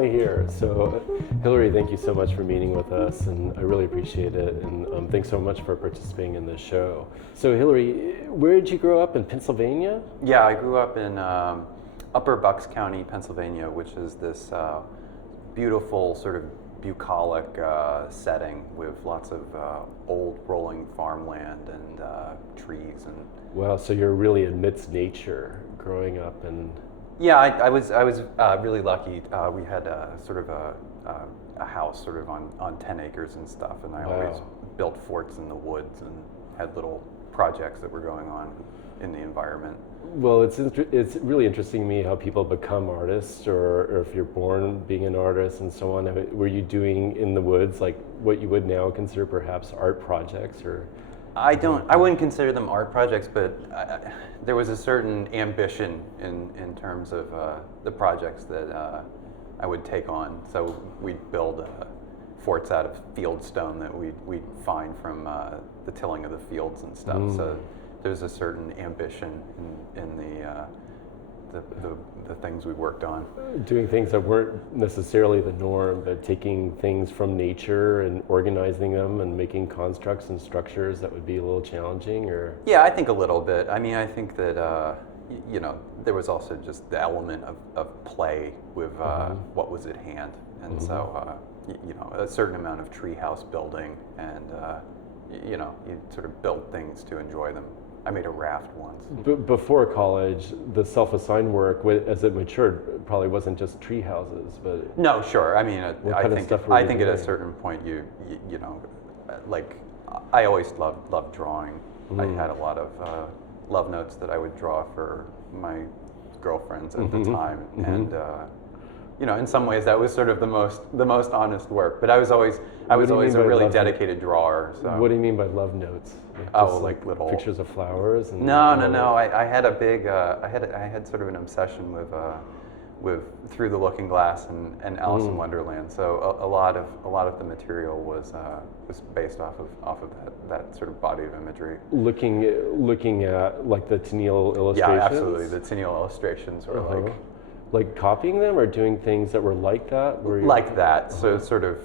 finally here. So, Hilary, thank you so much for meeting with us, and I really appreciate it. And thanks so much for participating in this show. So, Hilary, where did you grow up in Pennsylvania? Yeah, I grew up in Upper Bucks County, Pennsylvania, which is this beautiful sort of bucolic setting with lots of old rolling farmland and trees and. Wow, so you're really amidst nature growing up and. Yeah, I was really lucky. We had sort of a house sort of on 10 acres and stuff, and I always built forts in the woods and had little projects that were going on in the environment. Well, it's really interesting to me how people become artists, or if you're born being an artist and so on. Were you doing in the woods like what you would now consider perhaps art projects, or? I wouldn't consider them art projects, but there was a certain ambition in terms of the projects that I would take on. So we'd build forts out of field stone that we'd find from the tilling of the fields and stuff. So there's a certain ambition in the things we worked on. Doing things that weren't necessarily the norm, but taking things from nature and organizing them and making constructs and structures that would be a little challenging, or? Yeah, I think a little bit. I mean, I think that, there was also just the element of play with what was at hand. And so, a certain amount of treehouse building and, you sort of build things to enjoy them. I made a raft once. Before college, the self-assigned work, as it matured, probably wasn't just tree houses, but. No, sure. I mean, I think at a certain point, you know, like I always loved drawing. I had a lot of love notes that I would draw for my girlfriends at the time, and in some ways that was sort of the most honest work. But I was always a really dedicated drawer. So. What do you mean by love notes? Like little pictures of flowers. And no. I had a big. I had sort of an obsession with Through the Looking Glass and Alice in Wonderland. So a lot of the material was based off of that sort of body of imagery. Looking at like the Tennille illustrations. Yeah, absolutely. The Tennille illustrations were like copying them or doing things that were like that. Like that. So sort of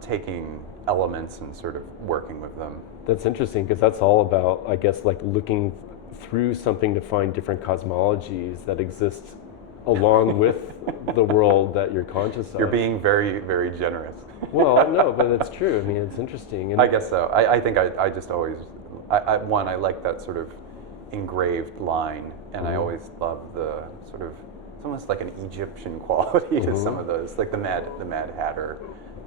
taking elements and sort of working with them. That's interesting because that's all about, I guess, like looking through something to find different cosmologies that exist along with the world that you're conscious of. You're being very, very generous. Well, no, but it's true. I mean, it's interesting. And I guess so. I think I just always, I like that sort of engraved line, and I always love the sort of, it's almost like an Egyptian quality to some of those, like the Mad Hatter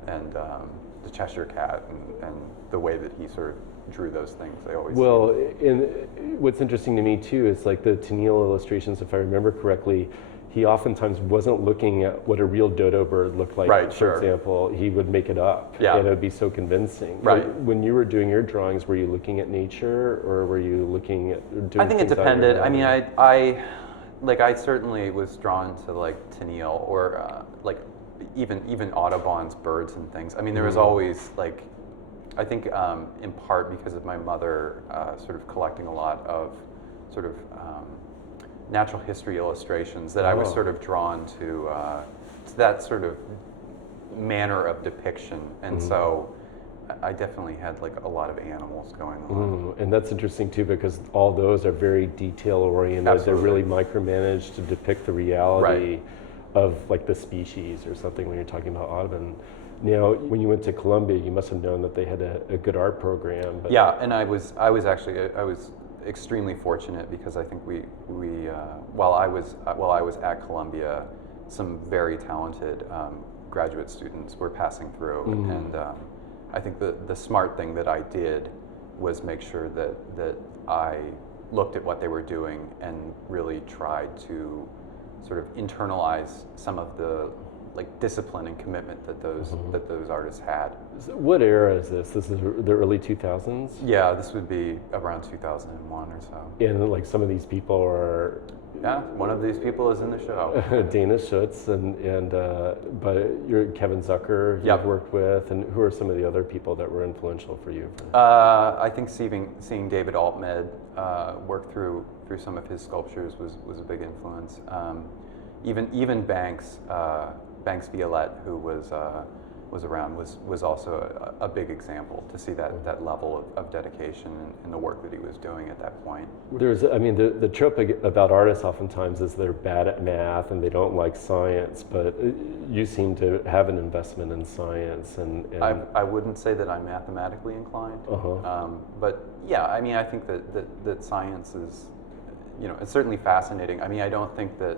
and the Cheshire Cat and the way that he sort of drew those things. They always. Well, and what's interesting to me too is like the Tennille illustrations, if I remember correctly, he oftentimes wasn't looking at what a real dodo bird looked like. Right, for example, he would make it up, and it would be so conventing. Right. When you were doing your drawings, were you looking at nature, or were you looking at doing? I think it depended. I mean, I certainly was drawn to like Tennille or like even Audubon's birds and things. I mean, there was always like, I think in part because of my mother sort of collecting a lot of sort of natural history illustrations, that I was sort of drawn to that sort of manner of depiction, and so I definitely had like a lot of animals going on. And that's interesting too, because all those are very detail oriented. Absolutely. They're really micromanaged to depict the reality of like the species or something when you're talking about Audubon. Now, when you went to Columbia, you must have known that they had a good art program. But yeah, and I was extremely fortunate because I think we while I was at Columbia, some very talented graduate students were passing through, and I think the smart thing that I did was make sure that I looked at what they were doing and really tried to sort of internalize some of the like discipline and commitment that those artists had. So what era is this? This is the early 2000s? Yeah, this would be around 2001 or so. And like some of these people are. Yeah, one of these people is in the show. Dana Schutz but you're Kevin Zucker you've worked with, and who are some of the other people that were influential for you? I think seeing David Altmed work through some of his sculptures was a big influence. Even Banks Banks Violette, who was around, was also a big example to see that level of dedication in the work that he was doing at that point. I mean, the trope about artists oftentimes is they're bad at math and they don't like science, but you seem to have an investment in science. And I wouldn't say that I'm mathematically inclined, but yeah, I mean, I think that science is, it's certainly fascinating. I mean, I don't think that,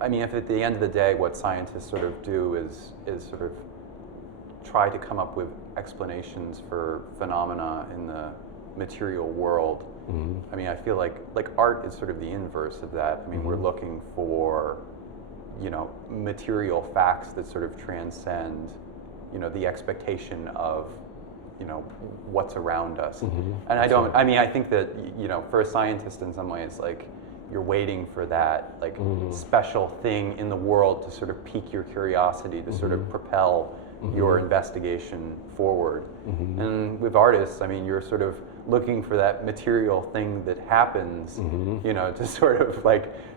I mean, if at the end of the day what scientists sort of do is sort of try to come up with explanations for phenomena in the material world, I mean, I feel like art is sort of the inverse of that. I mean, we're looking for, material facts that sort of transcend, the expectation of, what's around us. And I think that, for a scientist in some ways, like, you're waiting for that special thing in the world to sort of pique your curiosity, to sort of propel your investigation forward. And with artists, I mean, you're sort of looking for that material thing that happens, to sort of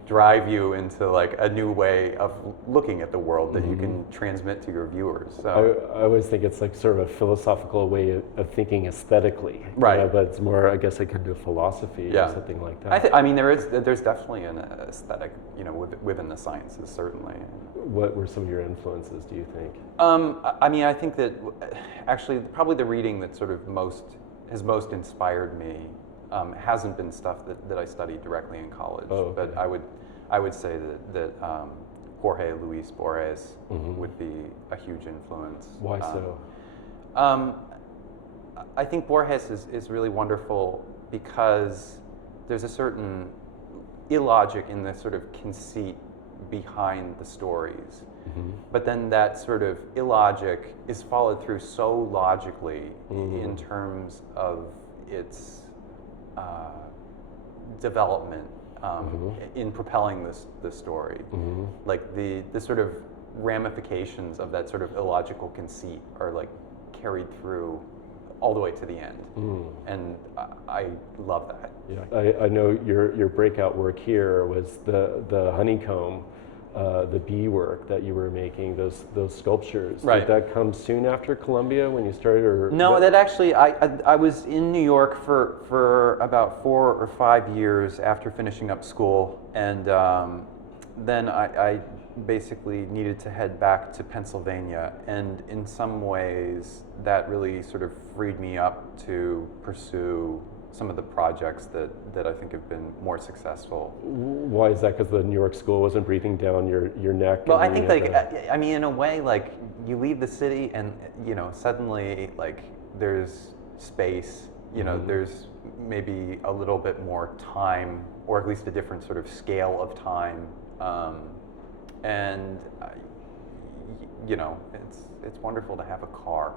drive you into a new way of looking at the world that you can transmit to your viewers. So I always think it's sort of a philosophical way of thinking aesthetically, right? But it's more, I guess, akin to philosophy or something like that. I mean, there's definitely an aesthetic, within the sciences, certainly. What were some of your influences, do you think? I mean, I think that actually probably the reading that sort of has most inspired me hasn't been stuff that I studied directly in college, but I would say that Jorge Luis Borges would be a huge influence. Why so? I think Borges is really wonderful because there's a certain illogic in the sort of conceit behind the stories. But then that sort of illogic is followed through so logically in terms of its development in propelling the story. Like the sort of ramifications of that sort of illogical conceit are carried through all the way to the end. And I love that. Yeah, I know your breakout work here was the honeycomb, the bee work that you were making, those sculptures. Right. Did that come soon after Columbia when you started? Or no, that actually, I was in New York for about 4 or 5 years after finishing up school, and then I basically needed to head back to Pennsylvania, and in some ways that really sort of freed me up to pursue some of the projects that I think have been more successful. Why is that? Because the New York school wasn't breathing down your neck? Well, I think I mean, in a way, you leave the city and suddenly there's space, there's maybe a little bit more time, or at least a different sort of scale of time, and it's wonderful to have a car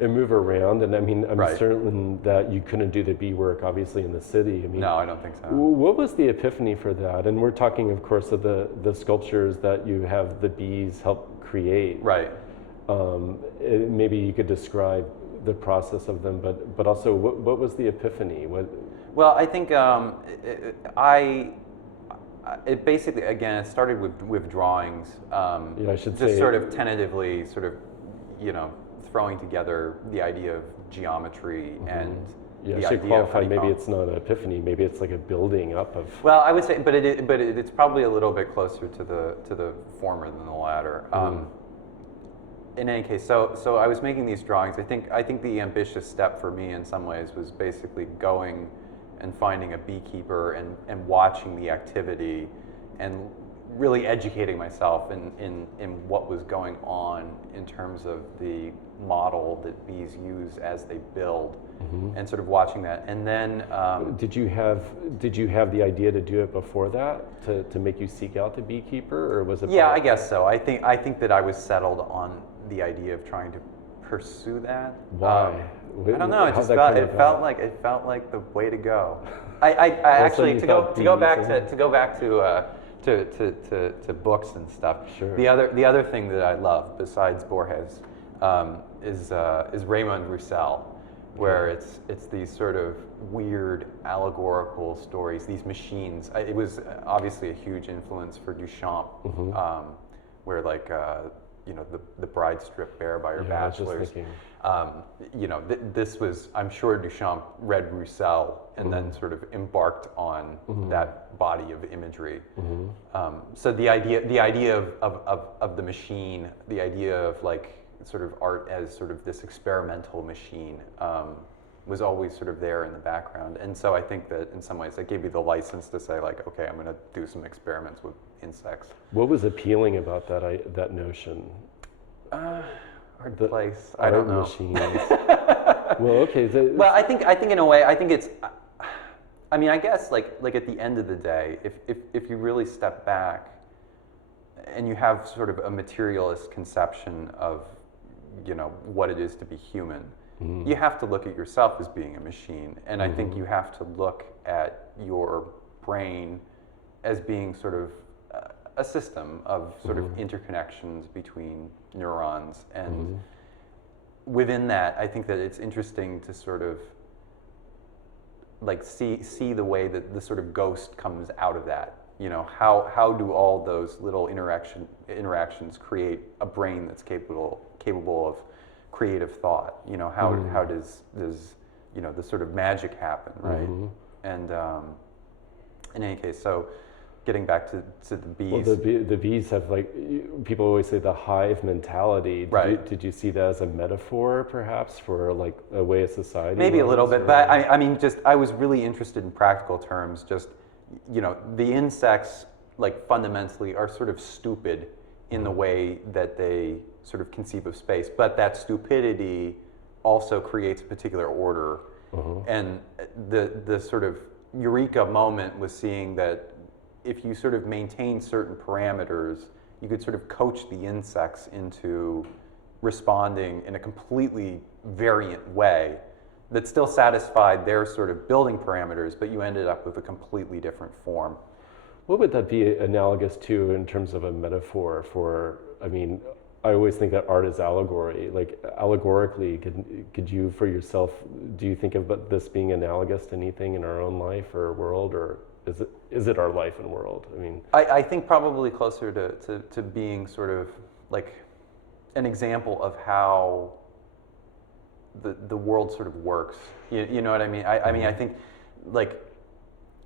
and move around. And I mean, I'm right. certain that you couldn't do the bee work obviously in the city. I mean, no, I don't think so. What was the epiphany for that? And we're talking, of course, of the sculptures that you have the bees help create. Right. Maybe you could describe the process of them, but also what was the epiphany? Well, I think it basically, again, it started with drawings. I should just say, sort of tentatively, throwing together the idea of geometry and yeah, the I should idea qualify. of Maybe it's not an epiphany. Maybe it's like a building up of. Well, I would say, but it's probably a little bit closer to the former than the latter. In any case, so I was making these drawings. I think the ambitious step for me in some ways was basically going and finding a beekeeper and watching the activity and really educating myself in what was going on in terms of the model that bees use as they build, and sort of watching that. And then did you have the idea to do it before that to make you seek out the beekeeper, or was it? Yeah, I guess so. I think that I was settled on the idea of trying to pursue that. Why? I don't know. It felt like the way to go. I actually to go back to books and stuff. Sure. The other thing that I love besides Borges is Raymond Roussel, where it's these sort of weird allegorical stories, these machines. It was obviously a huge influence for Duchamp, where like the bride stripped bare by her bachelors. This was, I'm sure Duchamp read Roussel and then sort of embarked on that body of imagery. So the idea of the machine, the idea of like sort of art as sort of this experimental machine was always sort of there in the background. And so I think that in some ways that gave me the license to say like, okay, I'm going to do some experiments with insects. What was appealing about that notion? Hard place. I don't know. Machines. Well, okay. Well, I think in a way, I think it's. I mean, I guess like at the end of the day, if you really step back, and you have sort of a materialist conception of, what it is to be human, you have to look at yourself as being a machine, and I think you have to look at your brain as being sort of a system of sort of interconnections between neurons, and within that, I think that it's interesting to sort of like see the way that the sort of ghost comes out of that. How do all those little interactions create a brain that's capable of creative thought? How does the sort of magic happen, right? And in any case, so getting back to the bees. Well, the bees have, like, people always say the hive mentality. Did you see that as a metaphor, perhaps, for like a way of society? Maybe a little bit, but I mean, I was really interested in practical terms. Just, the insects, like, fundamentally are sort of stupid in the way that they sort of conceive of space, but that stupidity also creates a particular order. And the sort of eureka moment was seeing that if you sort of maintain certain parameters, you could sort of coach the insects into responding in a completely variant way that still satisfied their sort of building parameters, but you ended up with a completely different form. What would that be analogous to in terms of a metaphor for, I mean, I always think that art is allegory. Like, allegorically, could you, for yourself, do you think of this being analogous to anything in our own life or world, or is it our life and world? I mean, I think probably closer to being sort of like an example of how the world sort of works. You know what I mean? I mean, I think like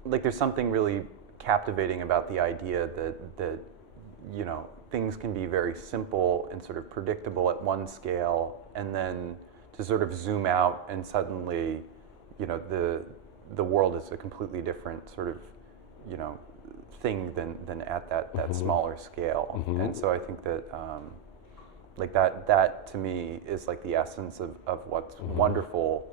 there's something really captivating about the idea that things can be very simple and sort of predictable at one scale, and then to sort of zoom out and suddenly, the world is a completely different sort of, thing than at that smaller scale. And so I think that like that to me is like the essence of what's wonderful,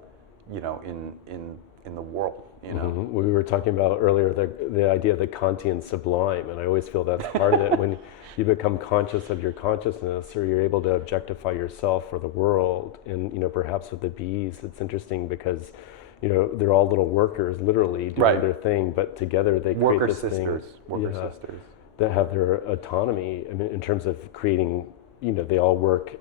in the world. We were talking about earlier the idea of the Kantian sublime, and I always feel that's part of it. When you become conscious of your consciousness, or you're able to objectify yourself or the world. And perhaps with the bees, it's interesting because they're all little workers, literally doing their thing, but together they worker create this sisters, thing, worker sisters that have their autonomy. I mean, in terms of creating, they all work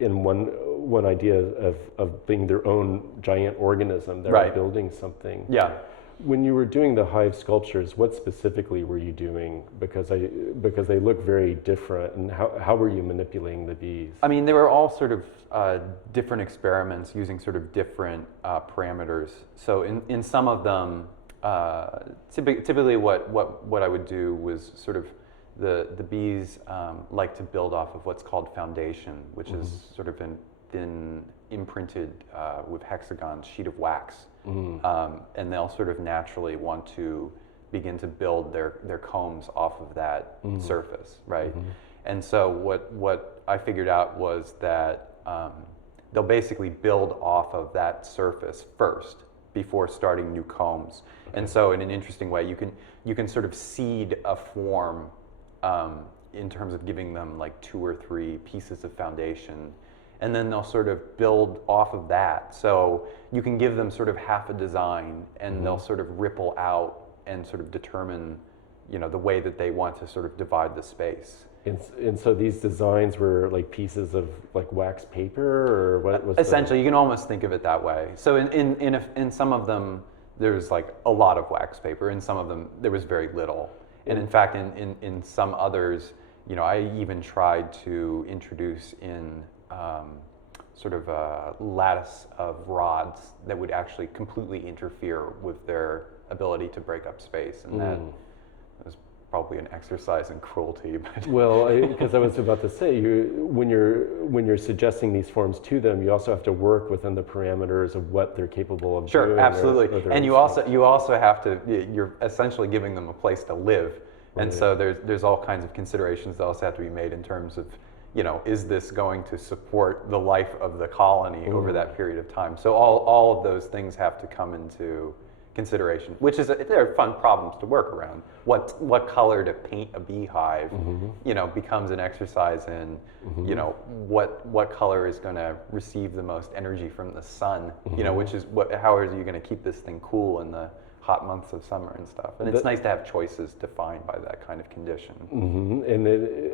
in one idea of being their own giant organism. They're building something. Yeah. When you were doing the hive sculptures, what specifically were you doing? Because they look very different, and how were you manipulating the bees? I mean, they were all sort of different experiments using sort of different parameters. So in some of them, typically what I would do was sort of the bees like to build off of what's called foundation, which is sort of an thin imprinted with hexagons sheet of wax. And they'll sort of naturally want to begin to build their combs off of that surface, right? And so what I figured out was that they'll basically build off of that surface first before starting new combs. And so in an interesting way, you can sort of seed a form in terms of giving them like 2 or 3 pieces of foundation. And then they'll sort of build off of that. So you can give them sort of half a design, and they'll sort of ripple out and sort of determine, the way that they want to sort of divide the space. And so these designs were like pieces of like wax paper, or what was Essentially, you can almost think of it that way. So in some of them, there's like a lot of wax paper. In some of them, there was very little. And in fact, in some others, you know, I even tried to introduce in sort of a lattice of rods that would actually completely interfere with their ability to break up space, and that was probably an exercise in cruelty. But Well, because I was about to say, when you're suggesting these forms to them, you also have to work within the parameters of what they're capable of doing. sure, absolutely. or their And you instincts. also have to, you're essentially giving them a place to live. And Right. so there's all kinds of considerations that also have to be made in terms of, you know, is this going to support the life of the colony over that period of time? So all of those things have to come into consideration, which is they're fun problems to work around. What color to paint a beehive, you know, becomes an exercise in, you know, what color is going to receive the most energy from the sun, you know, which is how are you going to keep this thing cool in the hot months of summer and stuff. And it's nice to have choices defined by that kind of condition. And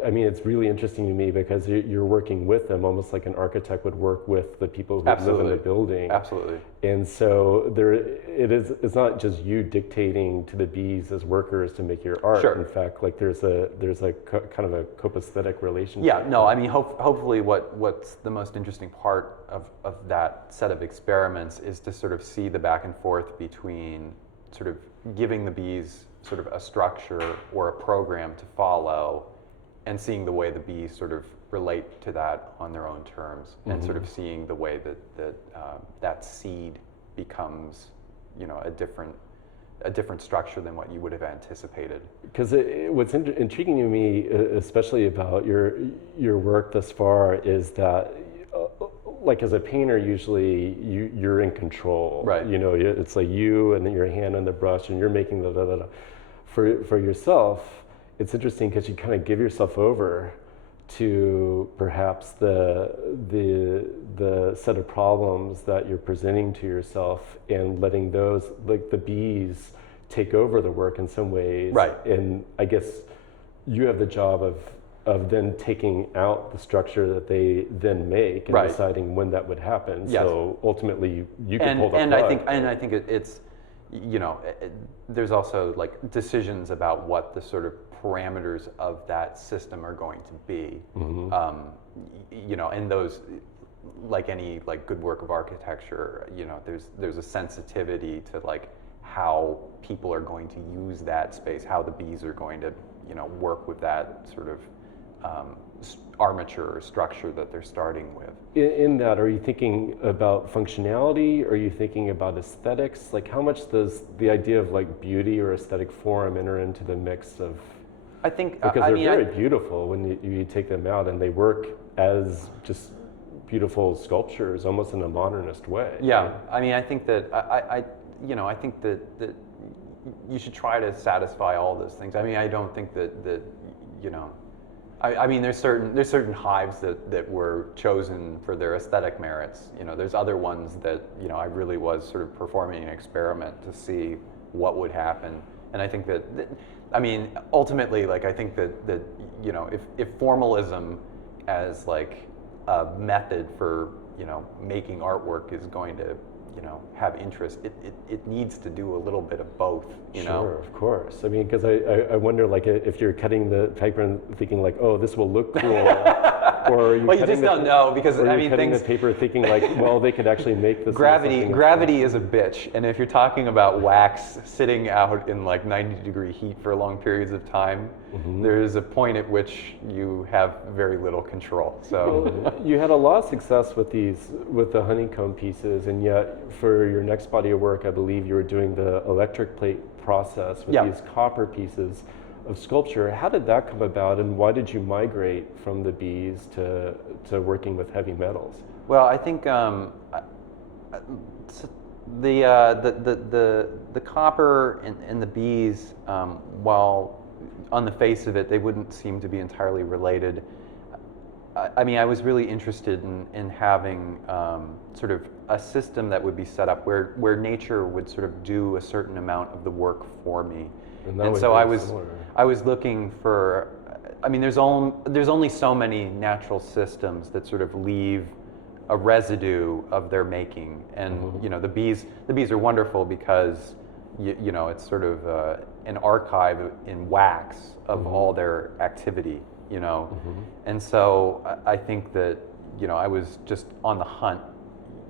I mean, it's really interesting to me because you're working with them almost like an architect would work with the people who live in the building. Absolutely. And so it's not just you dictating to the bees as workers to make your art. Sure. In fact, like there's a kind of a copaesthetic relationship. Yeah, no, I mean, hopefully what's the most interesting part of that set of experiments is to sort of see the back and forth between sort of giving the bees sort of a structure or a program to follow, and seeing the way the bees sort of relate to that on their own terms, and sort of seeing the way that seed becomes, you know, a different structure than what you would have anticipated. Because what's intriguing to me, especially about your work thus far, is that like as a painter, usually you're in control. Right. You know, it's like you and then your hand on the brush, and you're making the. For yourself, it's interesting because you kind of give yourself over to perhaps the set of problems that you're presenting to yourself, and letting those, like the bees, take over the work in some ways. Right. And I guess you have the job of then taking out the structure that they then make and Right. deciding when that would happen. Yes. So ultimately, you can pull the and plug. I think it's, you know, there's also like decisions about what the sort of parameters of that system are going to be. You know, and those, like any like good work of architecture, you know, there's a sensitivity to like how people are going to use that space, how the bees are going to, you know, work with that sort of armature or structure that they're starting with. In that, are you thinking about functionality? Or are you thinking about aesthetics? Like, how much does the idea of like beauty or aesthetic form enter into the mix of? I think Because they're very beautiful when you take them out, and they work as just beautiful sculptures, almost in a modernist way. Yeah, I mean, I think that I think that you should try to satisfy all those things. I mean, I don't think that you know. I mean, there's certain hives that were chosen for their aesthetic merits. You know, there's other ones that, you know, I really was sort of performing an experiment to see what would happen. And I think that I mean, ultimately, like, I think that you know, if formalism as like a method for, you know, making artwork is going to, you know, have interest, it needs to do a little bit of both, you know? Sure, of course. I mean, because I wonder, like, if you're cutting the paper and thinking like, oh, this will look cool, or are you Well, you cutting just don't know, because or I you're mean, cutting things. the paper thinking like, well, they could actually make this. Gravity is a bitch, and if you're talking about wax sitting out in like 90-degree heat for long periods of time, there is a point at which you have very little control. So You had a lot of success with the honeycomb pieces, and yet for your next body of work, I believe you were doing the electric plate process with these copper pieces of sculpture. How did that come about, and why did you migrate from the bees to working with heavy metals? Well, I think the copper and the bees, while on the face of it they wouldn't seem to be entirely related, I mean, I was really interested in having sort of a system that would be set up where nature would sort of do a certain amount of the work for me. And so I was looking for I mean, there's only so many natural systems that sort of leave a residue of their making, and you know, the bees are wonderful because you know, it's sort of an archive in wax of all their activity, you know, and so I think that, you know, I was just on the hunt,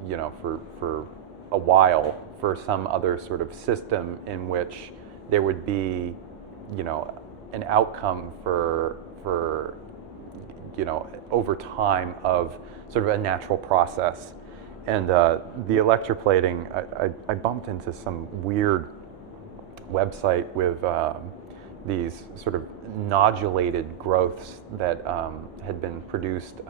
you know, for a while for some other sort of system in which there would be, you know, an outcome for you know, over time of sort of a natural process. And the electroplating, I bumped into some weird website with these sort of nodulated growths that had been produced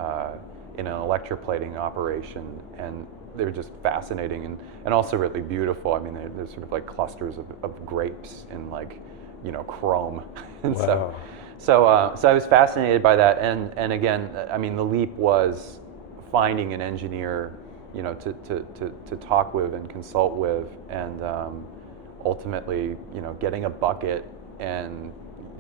in an electroplating operation, and they're just fascinating and also really beautiful. I mean, they're sort of like clusters of grapes in, like, you know, chrome. And wow. So I was fascinated by that, and again, I mean, the leap was finding an engineer, you know, to talk with and consult with, and ultimately, you know, getting a bucket and,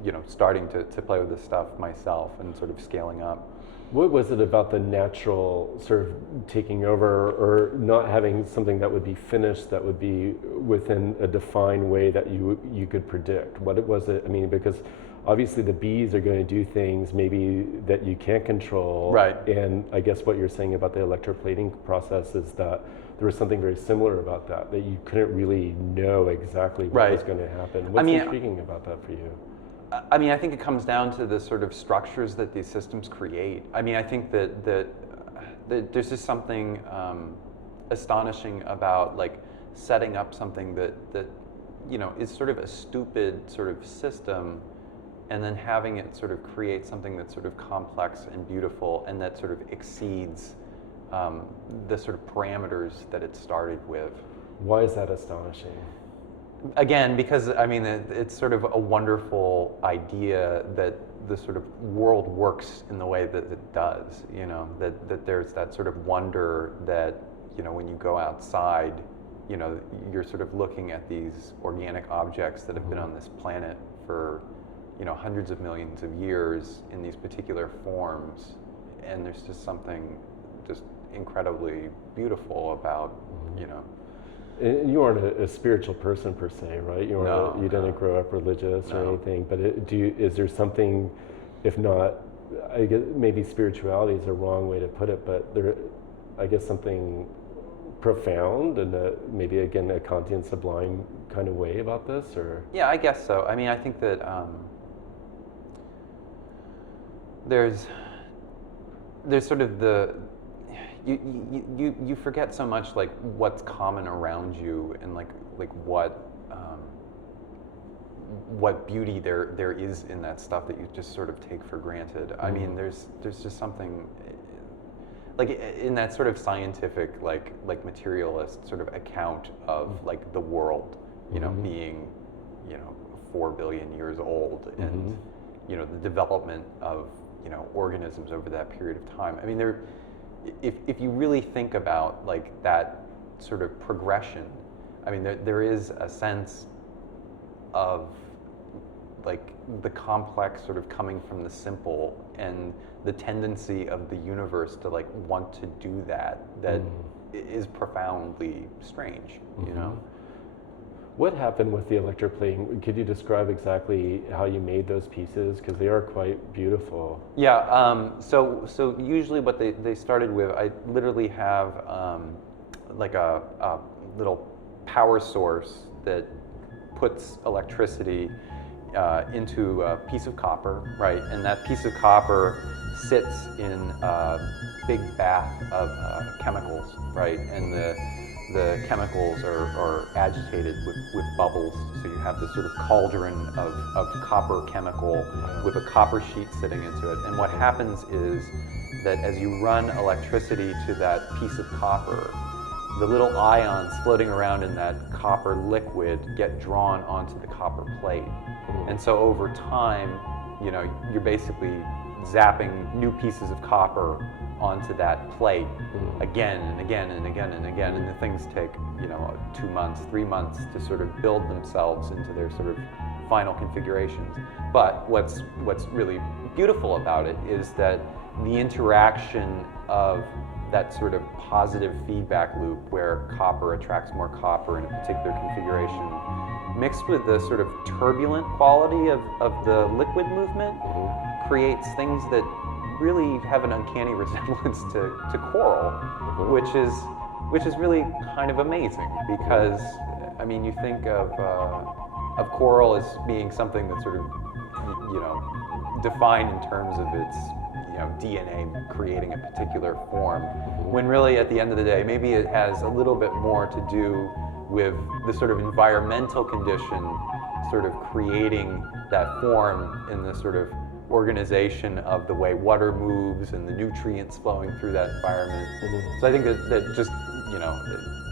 you know, starting to play with this stuff myself and sort of scaling up. What was it about the natural sort of taking over, or not having something that would be finished, that would be within a defined way that you could predict? What was it? I mean, because obviously the bees are going to do things maybe that you can't control. Right. And I guess what you're saying about the electroplating process is that there was something very similar about that you couldn't really know exactly what was going to happen. What's intriguing about that for you? I mean, I think it comes down to the sort of structures that these systems create. I mean, I think that there's just something astonishing about, like, setting up something that you know, is sort of a stupid sort of system, and then having it sort of create something that's sort of complex and beautiful, and that sort of exceeds the sort of parameters that it started with. Why is that astonishing? Again, because I mean, it's sort of a wonderful idea that the sort of world works in the way that it does, you know, that there's that sort of wonder that, you know, when you go outside, you know, you're sort of looking at these organic objects that have been on this planet for, you know, hundreds of millions of years in these particular forms, and there's just something just incredibly beautiful about, you know. You aren't a spiritual person per se, right? You didn't grow up religious or anything, but is there something, if not, I guess maybe spirituality is a wrong way to put it, but there, I guess, something profound and maybe, again, a Kantian sublime kind of way about this, or? Yeah, I guess so. I mean, I think that there's sort of you forget so much, like, what's common around you, and like what beauty there is in that stuff that you just sort of take for granted. I mean, there's just something, like, in that sort of scientific, like materialist sort of account of, like, the world, you know, being, you know, 4 billion years old, and you know, the development of, you know, organisms over that period of time. I mean, if you really think about, like, that sort of progression, I mean, there is a sense of, like, the complex sort of coming from the simple, and the tendency of the universe to, like, want to do that is profoundly strange, you know? What happened with the electroplating? Could you describe exactly how you made those pieces? Because they are quite beautiful. Yeah, so usually what they started with, I literally have like a little power source that puts electricity into a piece of copper, right? And that piece of copper sits in a big bath of chemicals, right? And the chemicals are agitated with bubbles, so you have this sort of cauldron of copper chemical with a copper sheet sitting into it. And what happens is that as you run electricity to that piece of copper, the little ions floating around in that copper liquid get drawn onto the copper plate. And so over time, you know, you're basically zapping new pieces of copper onto that plate again and again and again and again, and the things take, you know, 2 months, 3 months to sort of build themselves into their sort of final configurations. But what's really beautiful about it is that the interaction of that sort of positive feedback loop where copper attracts more copper in a particular configuration, mixed with the sort of turbulent quality of the liquid movement, creates things that really have an uncanny resemblance to coral, which is really kind of amazing, because I mean, you think of coral as being something that's sort of, you know, defined in terms of its, you know, DNA creating a particular form, when really at the end of the day, maybe it has a little bit more to do with the sort of environmental condition sort of creating that form in the sort of organization of the way water moves and the nutrients flowing through that environment. So I think that just, you know,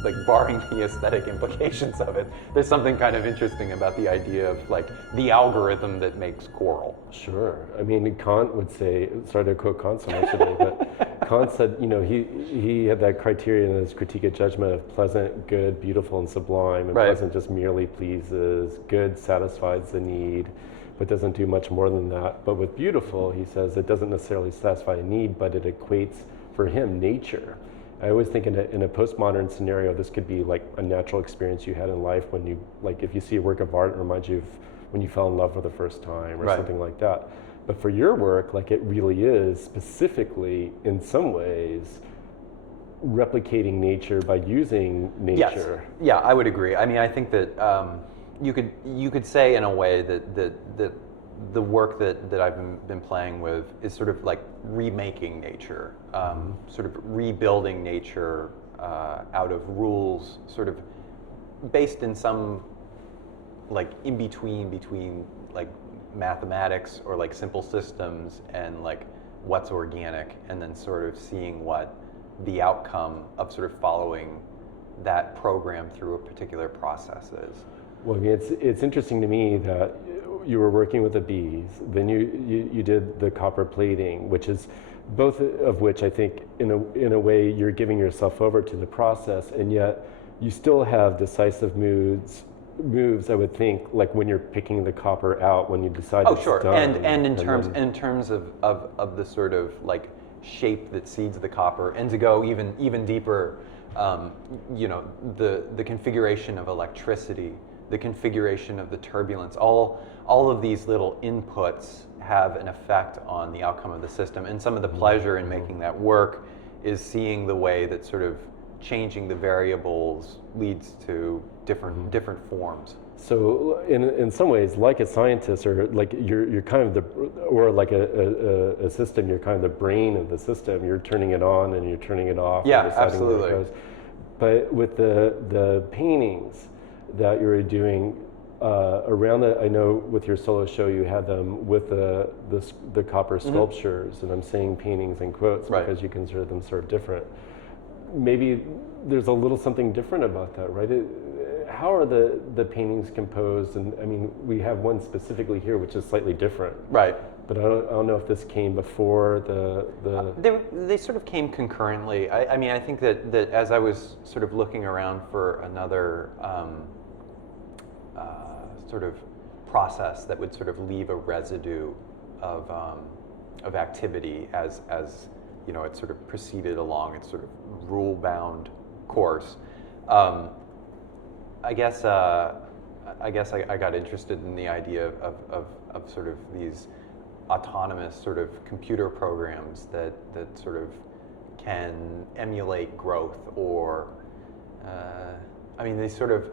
like barring the aesthetic implications of it, there's something kind of interesting about the idea of like the algorithm that makes coral. Sure. I mean, Kant would say, sorry to quote Kant so much today, but Kant said, you know, he had that criterion in his critique of judgment of pleasant, good, beautiful, and sublime, and pleasant just merely pleases, good satisfies the need, but doesn't do much more than that. But with beautiful, he says, it doesn't necessarily satisfy a need, but it equates, for him, nature. I always think in a postmodern scenario, this could be like a natural experience you had in life when you, like if you see a work of art, it reminds you of when you fell in love for the first time or something like that. But for your work, like it really is specifically, in some ways, replicating nature by using nature. Yes. Yeah, I would agree. I mean, I think that you could say in a way that the work that I've been playing with is sort of like remaking nature, sort of rebuilding nature out of rules, sort of based in some like in between like mathematics or like simple systems and like what's organic, and then sort of seeing what the outcome of sort of following that program through a particular process is. Well, I mean, it's interesting to me that you were working with the bees, then you did the copper plating, which is both of which I think in a way you're giving yourself over to the process, and yet you still have decisive moves I would think, like when you're picking the copper out when you decide it's sure. done. And in terms of the sort of like shape that seeds the copper, and to go even deeper, you know, the configuration of electricity, the configuration of the turbulence, all of these little inputs have an effect on the outcome of the system. And some of the pleasure in making that work is seeing the way that sort of changing the variables leads to different forms. So in some ways, like a scientist, or like you're kind of or like a system, you're kind of the brain of the system. You're turning it on and you're turning it off. Yeah, and deciding absolutely. where it goes. But with the paintings that you were doing around I know with your solo show you had them with the copper sculptures, and I'm saying paintings in quotes because you consider them sort of different. Maybe there's a little something different about that, right? How are the paintings composed? And I mean, we have one specifically here which is slightly different. Right. But I don't know if this came before the They sort of came concurrently. I mean, I think that as I was sort of looking around for another sort of process that would sort of leave a residue of activity as you know, it sort of proceeded along its sort of rule-bound course. I guess I got interested in the idea of sort of these autonomous sort of computer programs that sort of can emulate growth, or I mean, they sort of,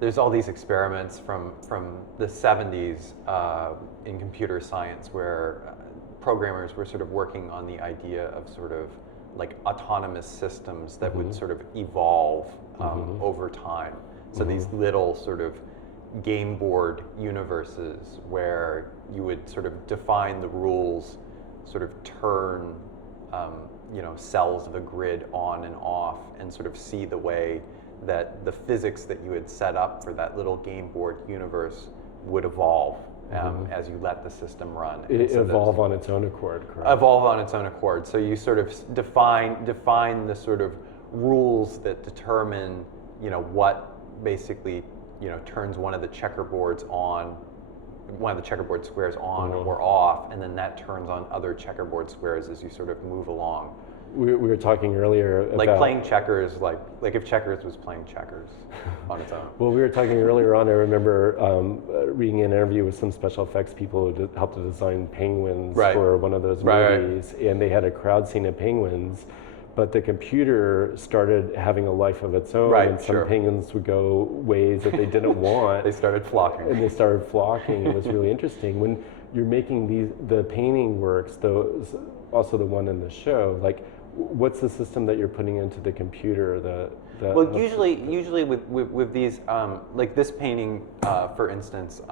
there's all these experiments from the 70s in computer science where programmers were sort of working on the idea of sort of like autonomous systems that would sort of evolve over time. So these little sort of game board universes where you would sort of define the rules, sort of turn you know, cells of a grid on and off, and sort of see the way that the physics that you had set up for that little game board universe would evolve as you let the system run. Evolve on its own accord, correct? Evolve on its own accord. So you sort of define the sort of rules that determine, you know, what basically, you know, turns one of the checkerboards on one of the checkerboard squares on or off, and then that turns on other checkerboard squares as you sort of move along. We were talking earlier about... Like playing checkers, like if checkers was playing checkers on its own. Well, we were talking earlier on, I remember reading an interview with some special effects people who helped to design penguins for one of those movies, and they had a crowd scene of penguins, but the computer started having a life of its own, and some penguins would go ways that they didn't want. They started flocking. And they started flocking. It was really interesting. When you're making the painting works, those, also the one in the show, like, what's the system that you're putting into the computer? Well, usually with these, like this painting, for instance,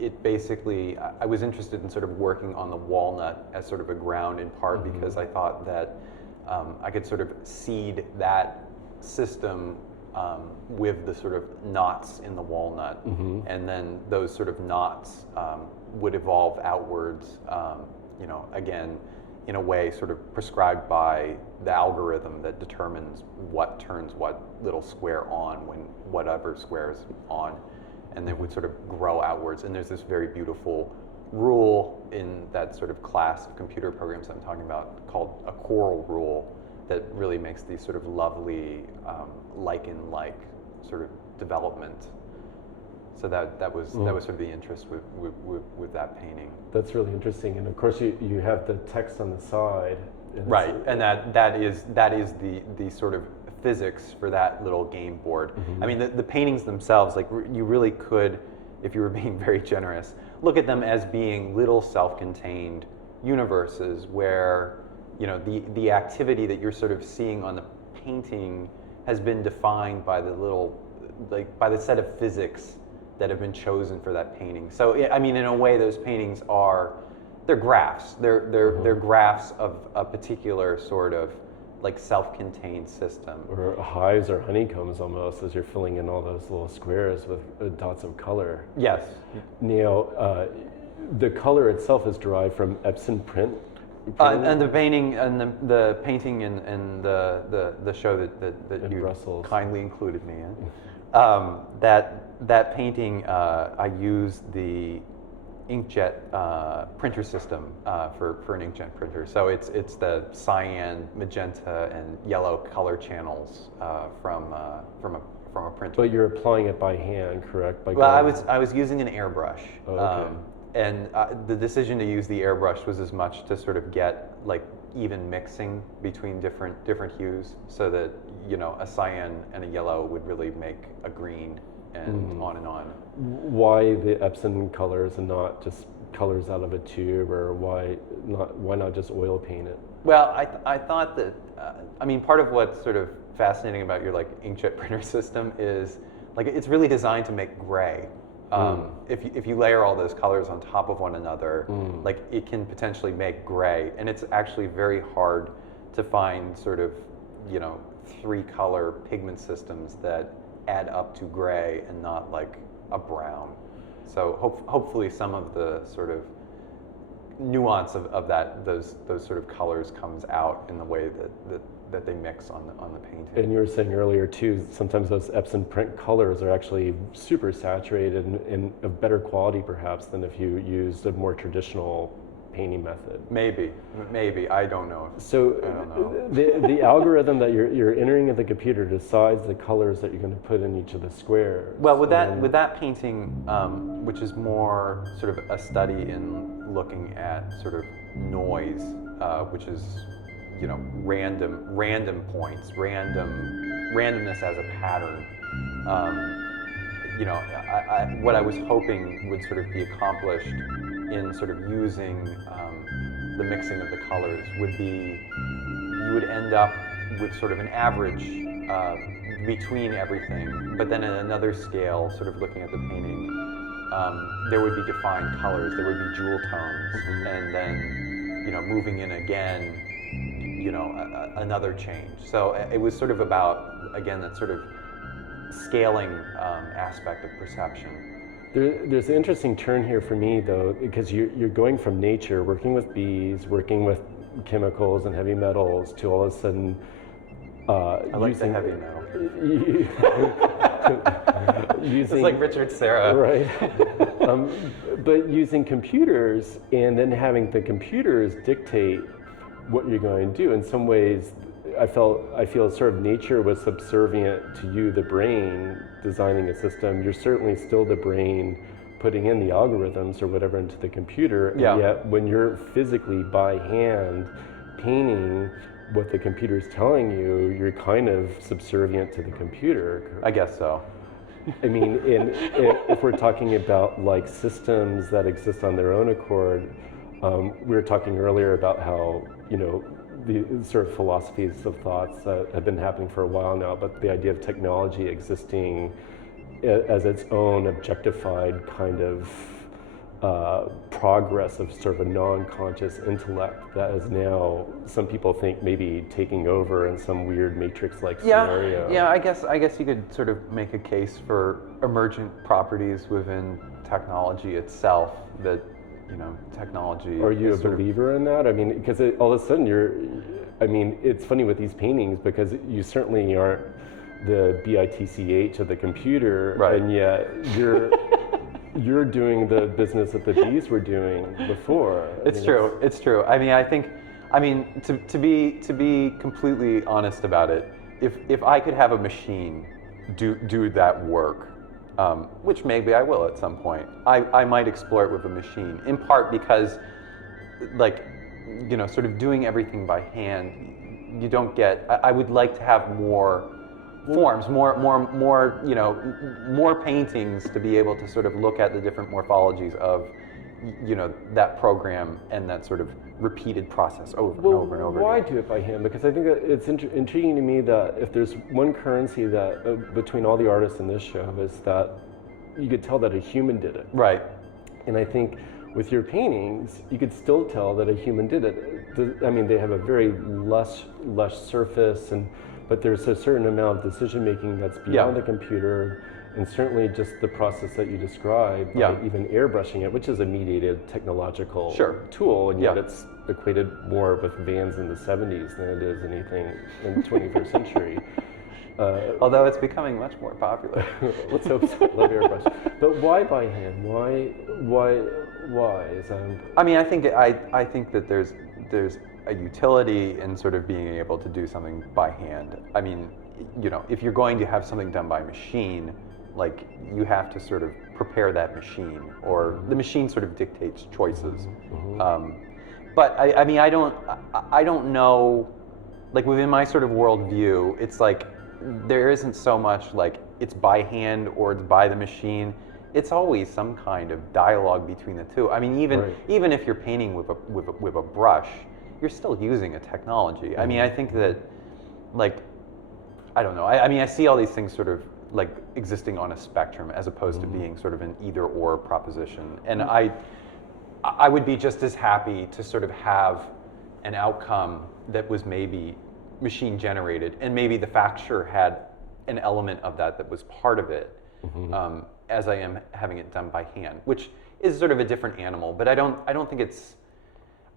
it basically, I was interested in sort of working on the walnut as sort of a ground in part because I thought that I could sort of seed that system with the sort of knots in the walnut, and then those sort of knots would evolve outwards, you know, again, in a way sort of prescribed by the algorithm that determines what turns what little square on when whatever square is on, and they would sort of grow outwards. And there's this very beautiful rule in that sort of class of computer programs I'm talking about called a coral rule that really makes these sort of lovely lichen-like sort of development. So that was sort of the interest with that painting. That's really interesting, and of course you have the text on the side. Right, and that is the sort of physics for that little game board. I mean, the paintings themselves, like you really could, if you were being very generous, look at them as being little self-contained universes where, you know, the activity that you're sort of seeing on the painting has been defined by the little, like by the set of physics that have been chosen for that painting. So, I mean, in a way, those paintings they're graphs. They're graphs of a particular sort of like self-contained system. Or hives or honeycombs almost, as you're filling in all those little squares with dots of color. Yes. Now, the color itself is derived from Epson print. And the painting and the painting and the show that you Brussels. Kindly included me in. That painting, I used the inkjet printer system for an inkjet printer. So it's the cyan, magenta, and yellow color channels from a printer. But you're applying it by hand, correct? I was using an airbrush. Oh, okay. And the decision to use the airbrush was as much to sort of get like even mixing between different hues, so that, you know, a cyan and a yellow would really make a green, and on and on. Why the Epson colors and not just colors out of a tube, or why not just oil paint it? Well, I thought that I mean, part of what's sort of fascinating about your like inkjet printer system is like it's really designed to make gray. If you layer all those colors on top of one another, like it can potentially make gray, and it's actually very hard to find sort of, you know, 3-color pigment systems that add up to gray and not like a brown. So hopefully some of the sort of nuance of those sort of colors comes out in the way that they mix on the painting. And you were saying earlier too, sometimes those Epson print colors are actually super saturated and of better quality perhaps than if you used a more traditional painting method. Maybe, I don't know. So I don't know. the algorithm that you're entering in the computer decides the colors that you're going to put in each of the squares. Well, with that painting, which is more sort of a study in looking at sort of noise, which is, you know, random points, randomness as a pattern. You know, what I was hoping would sort of be accomplished in sort of using the mixing of the colors would be, you would end up with sort of an average between everything, but then at another scale, sort of looking at the painting, there would be defined colors, there would be jewel tones, and then, you know, moving in again, you know, another change. So it was sort of about, again, that sort of scaling aspect of perception. There's an interesting turn here for me though, because you're going from nature, working with bees, working with chemicals and heavy metals, to all of a sudden I like the heavy metal. It's like Richard Serra. Right. But using computers and then having the computers dictate what you're going to do. In some ways, I feel sort of nature was subservient to you, the brain, designing a system. You're certainly still the brain putting in the algorithms or whatever into the computer, and yet when you're physically by hand painting what the computer's telling you, you're kind of subservient to the computer. I guess so. I mean, if we're talking about like systems that exist on their own accord, we were talking earlier about how, you know, the sort of philosophies of thoughts that have been happening for a while now, but the idea of technology existing as its own objectified kind of progress of sort of a non-conscious intellect that is now, some people think, maybe taking over in some weird matrix-like scenario. Yeah, I guess you could sort of make a case for emergent properties within technology itself, that, you know, technology. Are you a believer in that? I mean, because all of a sudden I mean, it's funny with these paintings because you certainly aren't the BITCH of the computer, right, and yet you're doing the business that the bees were doing before. It's true. I mean, to be completely honest about it, if I could have a machine do that work, which maybe I will at some point, I might explore it with a machine, in part because, like, you know, sort of doing everything by hand, you don't get, I would like to have more forms, more, you know, more paintings to be able to sort of look at the different morphologies of, you know, that program and that sort of repeated process over and over and over Why again. do it by hand? Because I think that it's intriguing to me that if there's one currency that between all the artists in this show is that you could tell that a human did it. Right. And I think with your paintings, you could still tell that a human did it. I mean, they have a very lush surface, but there's a certain amount of decision making that's beyond the computer, and certainly just the process that you described, by even airbrushing it, which is a mediated technological tool, and yet it's equated more with Vans in the 70s than it is anything in the 21st century. Although it's becoming much more popular. Let's hope so. Love airbrush. But why by hand? Why is that? I mean, I think that there's a utility in sort of being able to do something by hand. I mean, you know, if you're going to have something done by machine, like, you have to sort of prepare that machine, or the machine sort of dictates choices. But I mean, I don't know, like, within my sort of worldview, it's like there isn't so much like it's by hand or it's by the machine. It's always some kind of dialogue between the two. I mean, even if you're painting with a brush, you're still using a technology. I mean, I think that, like, I don't know. I mean, I see all these things sort of like existing on a spectrum as opposed to being sort of an either-or proposition. And I would be just as happy to sort of have an outcome that was maybe machine generated, and maybe the facture had an element of that was part of it, as I am having it done by hand, which is sort of a different animal. But I don't think it's,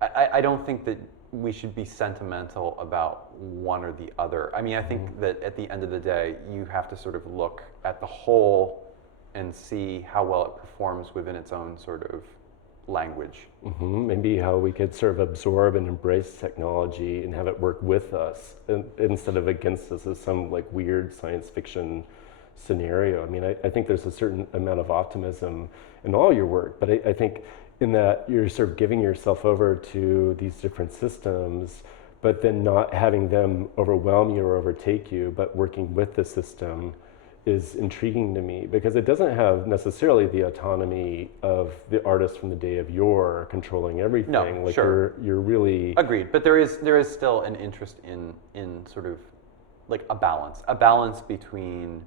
I don't think that we should be sentimental about one or the other. I mean, I think that at the end of the day, you have to sort of look at the whole and see how well it performs within its own sort of language. Maybe how we could sort of absorb and embrace technology and have it work with us instead of against us as some like weird science fiction scenario. I mean, I think there's a certain amount of optimism in all your work, but I think in that you're sort of giving yourself over to these different systems, but then not having them overwhelm you or overtake you, but working with the system is intriguing to me, because it doesn't have necessarily the autonomy of the artist from the day of yore controlling everything. No, like sure. You're really agreed. But there is still an interest in sort of like a balance between.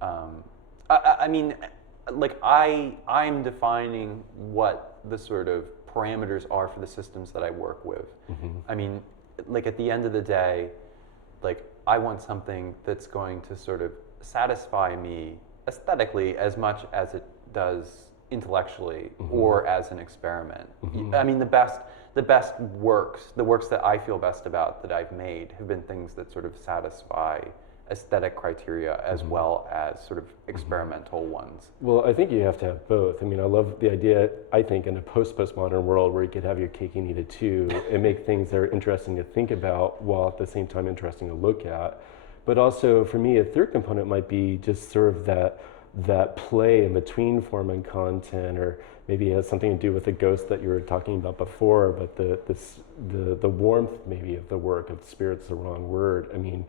I mean, like I'm defining what the sort of parameters are for the systems that I work with. I mean, like at the end of the day, like I want something that's going to sort of satisfy me aesthetically as much as it does intellectually or as an experiment. I mean, the best works, the works that I feel best about that I've made have been things that sort of satisfy aesthetic criteria as well as sort of experimental ones. Well, I think you have to have both. I mean, I love the idea, I think, in a postmodern world where you could have your cake and eat it too, and make things that are interesting to think about while at the same time interesting to look at. But also, for me, a third component might be just sort of that play in between form and content, or maybe it has something to do with the ghost that you were talking about before, but the warmth maybe of the work, of spirit's the wrong word. I mean,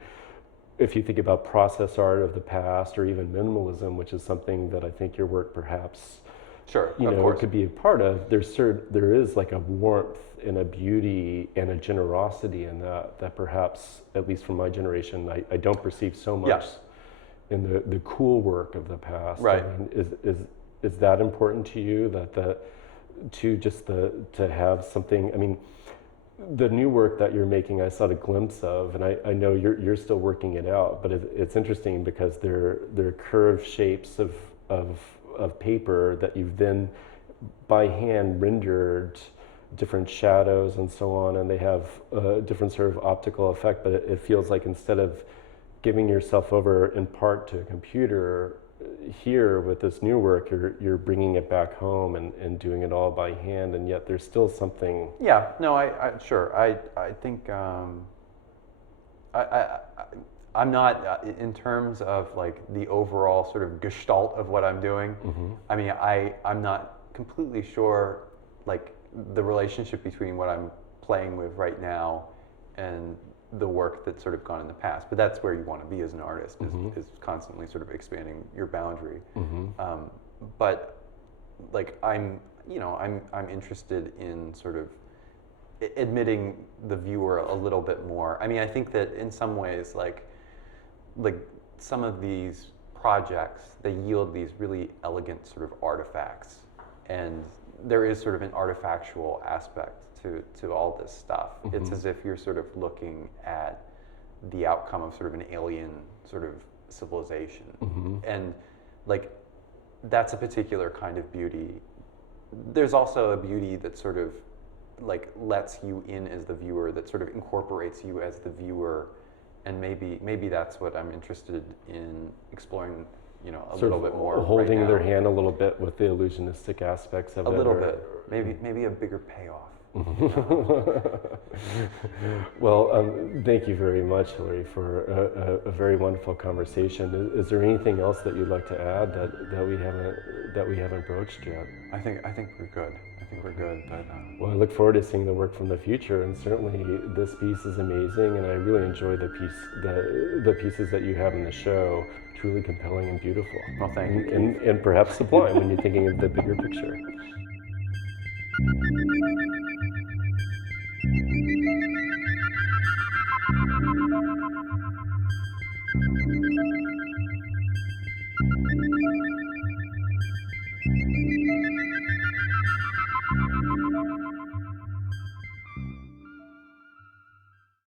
if you think about process art of the past, or even minimalism, which is something that I think your work perhaps, could be a part of, there is like a warmth and a beauty and a generosity in that perhaps, at least from my generation, I don't perceive so much in the cool work of the past. Right. I mean, is that important to you, to have something? I mean, the new work that you're making, I saw a glimpse of, and I know you're still working it out, but it's interesting because they're curved shapes of paper that you've then by hand rendered different shadows and so on, and they have a different sort of optical effect, but it feels like instead of giving yourself over in part to a computer, here with this new work, you're bringing it back home and doing it all by hand, and yet there's still something. Yeah, no, I think I'm not in terms of like the overall sort of gestalt of what I'm doing. I mean, I'm not completely sure like the relationship between what I'm playing with right now and the work that's sort of gone in the past, but that's where you want to be as an artist, is constantly sort of expanding your boundary. But like I'm interested in sort of admitting the viewer a little bit more. I mean, I think that in some ways, like some of these projects, they yield these really elegant sort of artifacts, and there is sort of an artifactual aspect to all this stuff. It's as if you're sort of looking at the outcome of sort of an alien sort of civilization. And like, that's a particular kind of beauty. There's also a beauty that sort of like lets you in as the viewer, that sort of incorporates you as the viewer. And maybe that's what I'm interested in exploring, a little bit more. Holding right their now. hand a little bit with the illusionistic aspects of it. A little bit, maybe a bigger payoff. Well, thank you very much, Hilary, for a very wonderful conversation. Is there anything else that you'd like to add that we haven't broached yet? I think we're good. I think we're good. But, well, I look forward to seeing the work from the future, and certainly this piece is amazing, and I really enjoy the pieces that you have in the show. Truly compelling and beautiful. Well, thank you, and perhaps sublime when you're thinking of the bigger picture.